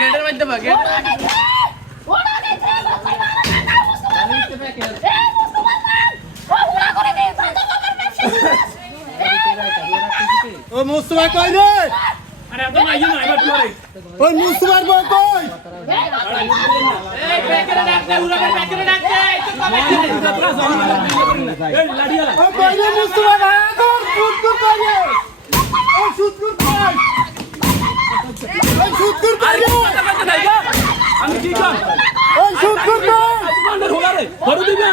গেটের মধ্যে গেট ও মুস্তফা কই রে? আরে এত নাই না এবার করে ওই মুস্তফার বই কই? এই প্যাকেটে ডাক দে উড়াবে প্যাকেটে ডাক দে তো কবে এই লাড়িয়ালা ও কই রে মুস্তফা ভাই তোর সুদকুর কই রে? ও সুদকুর কই? ওই সুদকুর কই রে? আমি কি কম ওই সুদকুর কই? বন্ধ হোগারে ঘরে দিবি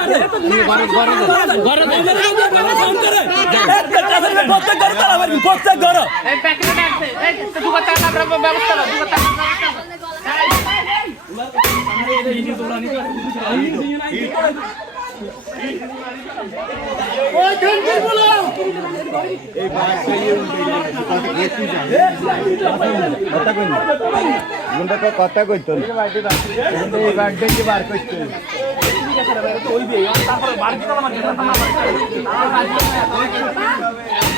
আরে ঘরে ফোন করে প্রত্যেক ঘরে তালা মারবি প্রত্যেক ঘরে এই প্যাকেটে ডাক দে এই দুটো টাকা ব্যবস্থা কর দুটো টাকা ওই ঘন্টির বলো কথা কইতো এই বাড়িতে কি বার করতে তারপরে বাড়ি তালা মারবি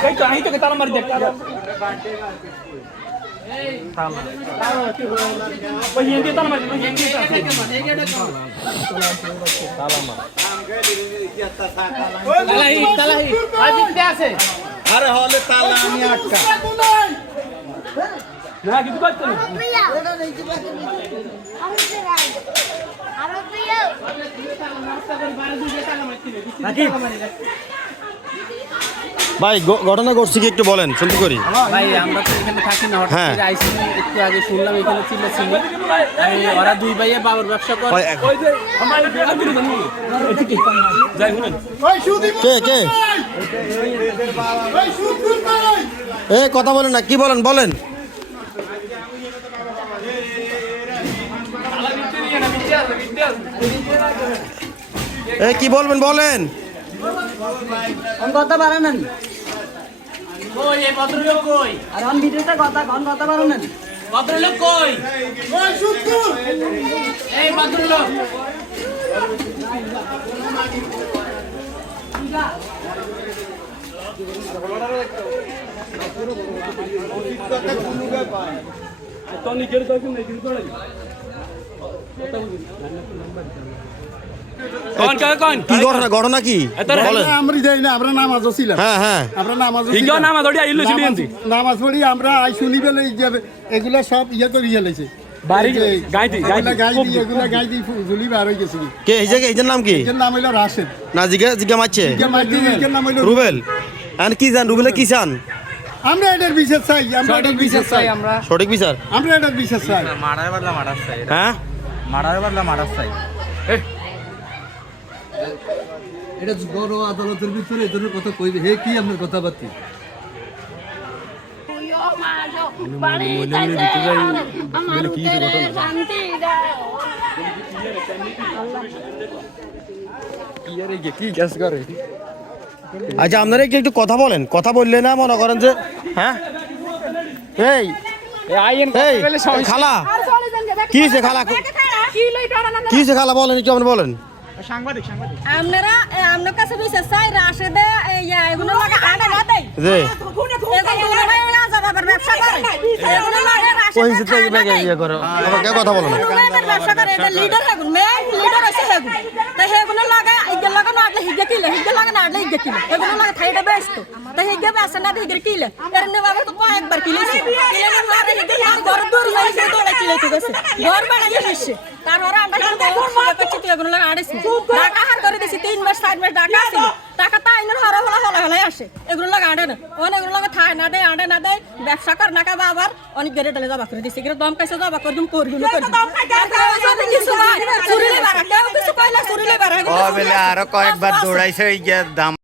এই তো এই তো তালা মারি দেখ ওই হিন্দি তালা মারবি হিন্দি তালাহি তালাহি আদিতে আছে আরে হলে তালা আমি আটকা না কিছু করতে না ভাই ঘটনা ঘটছে কি একটু বলেন শুনতে করি। ভাই আমরা তো এখানে থাকি না হঠাৎ হ্যাঁ। করে আইসি একটু আগে শুনলাম এখানে চিল্লাছিল ওরা দুই ভাইয়ে বাবার ব্যবসা করে ভাই, ওই যে আমার বিরোধী জানি এদিকে যাই শুনেন ওই সুদী কে কে ওই সুদকুর কই? এ কথা বলেন না কি বলেন বলেন এ কি বলবেন বলেন কথা পারেন না কই এই ভদ্রলোক কই আর আমি ভিডিওতে কথা পারেন না ভদ্রলোক কই ওই সুদকুর এই ভদ্রলোক তো নিকের দরকার নেই কিন্তু করে কোন কোন কি ঘটনা ঘটনা কি বলেন আমরা যাই না আমরা নামাজও ছিলাম হ্যাঁ হ্যাঁ আমরা নামাজও ঠিক ছিলাম। না আমার দড়ি আইলো ছিল এনতি নামাজ পড়ি আমরা আই শুনি বেলে এগুলা সব ইয়ে তো রিয়ে লেছে বাড়ি গাইতি এগুলা গাই দি জুলি বার হয়ে গেছে কে এই জায়গায় এর নাম কি এর নাম হইলো রাশেদ না জিজ্ঞা জিজ্ঞা মারছে এর নাম হইলো রুবেল আর কি জান রুবেলে কি চান আমরা এটার বিশেষ চাই আমরা এটার বিশেষ চাই আমরা সঠিক বিচার আমরা এটার বিশেষ চাই মারার বদলা মারার চাই হ্যাঁ মারার বদলা মারার চাই এটা বড় আদালতের ভিতরে এই ধরনের কথা কইবে হে কি আপনার কথাবার্তা আচ্ছা আপনারা একটু কথা বলেন কথা বললে না মনে করেন যে হ্যাঁ এই এই খালা কি হয়েছে খালা কি হয়েছে খালা বলেন একটু আপনি বলেন আপনারা আপনার কাছে বিশেষ চাই রাশেদে এগুলো লাগে আগে না দেয় যে ব্যবসা করে এগুলো লাগে ওই হিসেবে এই ব্যাগে ইয়ে করো আমাকে কথা বলো না ব্যবসা করে এটা লিডার হেগুন মেন লিডার আছে হেগুন তাই হেগুলো লাগে ইগেল লাগে না আটলে হিগে কিলে হিগে লাগে না আটলে হিগে কিলে এগুলো লাগে থাইটা বেস্ট তাই হিগে বেস্ট না হিগে কিলে এরনে বাবা তো একবার কিলেছে কিলে না হারে হিগে ঘর দূর হইছে দৌড়ে কিলে তো গেছে ঘর বানাইয়ে হইছে তারপরে আমরা কিন্তু এগুলো লাগে আড়েছি টাকা হার করে দিছি 3 মাস 4 মাস টাকা আছে টাকা তা আইনের হরা হলা আসে এগুলো লাগে আড়ে না এগুলো লাগে থাই না দেয় আড়ে না দেয় ব্যবসা কর না কাবা আবার অনেক গেরে ডালে যাবা করে দিছে দম কাইছে যাবা করে তুমি করগুলো করে কিছু সুরিলে বাড়া কেউ কিছু কইলা সুরিলে বাড়া ও বেলে আরো কয়েকবার দৌড়াইছে এই যে দাম